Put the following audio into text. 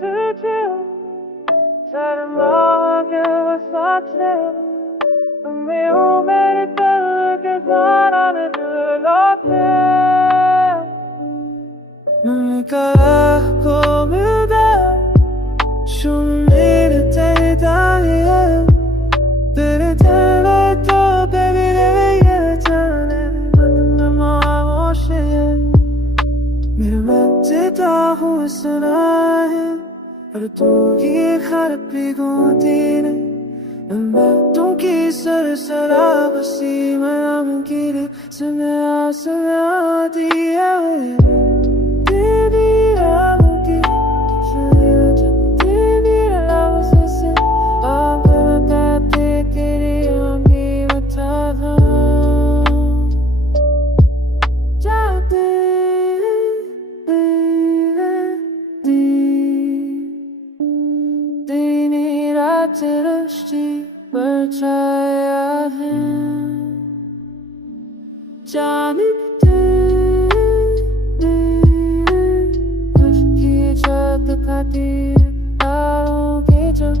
तुझे शर्मा के साथ तुम्हें हो मेरे दिल के सारा लौटे Komida Shumir tere dahiye Tere tere to baby ye jane Badna maash ye Mere mantita husna hai Par tu hi kharab bhi goti ne Baaton ki sarsara basi maam giri Samya diya दृष्टि पर छाया है जाने की छत खाती तारों के जो